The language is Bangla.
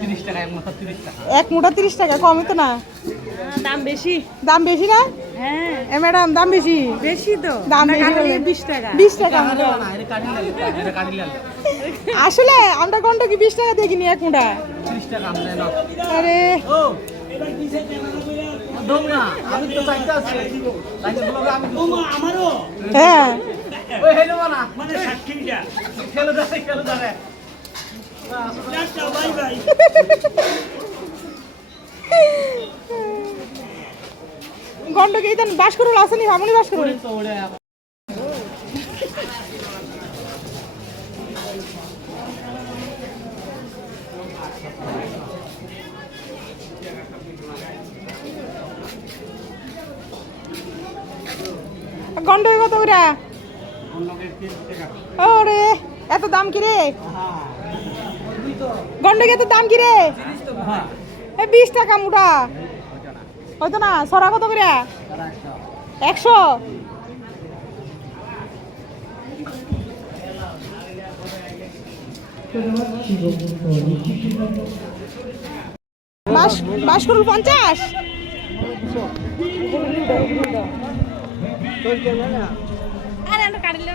30 টাকা, এক এক মোটা মোটা 30 টাকা। 30 টাকা, কমই তো না। দাম বেশি। দাম বেশি না? হ্যাঁ এ ম্যাডাম, দাম বেশি। বেশি তো। দাম বেশি কাটলে বলে। 20 টাকা। 20 টাকা মোটা। না, এটা কাটিলাল, এটা কাটিলাল। আসলে আমরা কোনটা কি 20 টাকা দিয়ে কিনি এক মোটা? 30 টাকা আমরা না। আরে ও দম না, আমি তো চাইতে আছি। চাইতে বলবো আমি তো আমারও। হ্যাঁ, ওই হেলো না, মানে 60 টা। খেলো দাঁড়ে। আচ্ছা বাই বাই। গন্ডকে ইদান বাস করুল আসেনি, ভামনি বাস করুল। তো ওরে গন্ডকে কত করে? অন্যকে 30 টাকা। ওরে এত দাম কি রে? গন্ডকে এত দাম কি রে? হ্যাঁ। 20 টাকা মোটা। হয়তো না, সরা কত করে? 100। বাস করুল 50। আরে আমরা কাটলে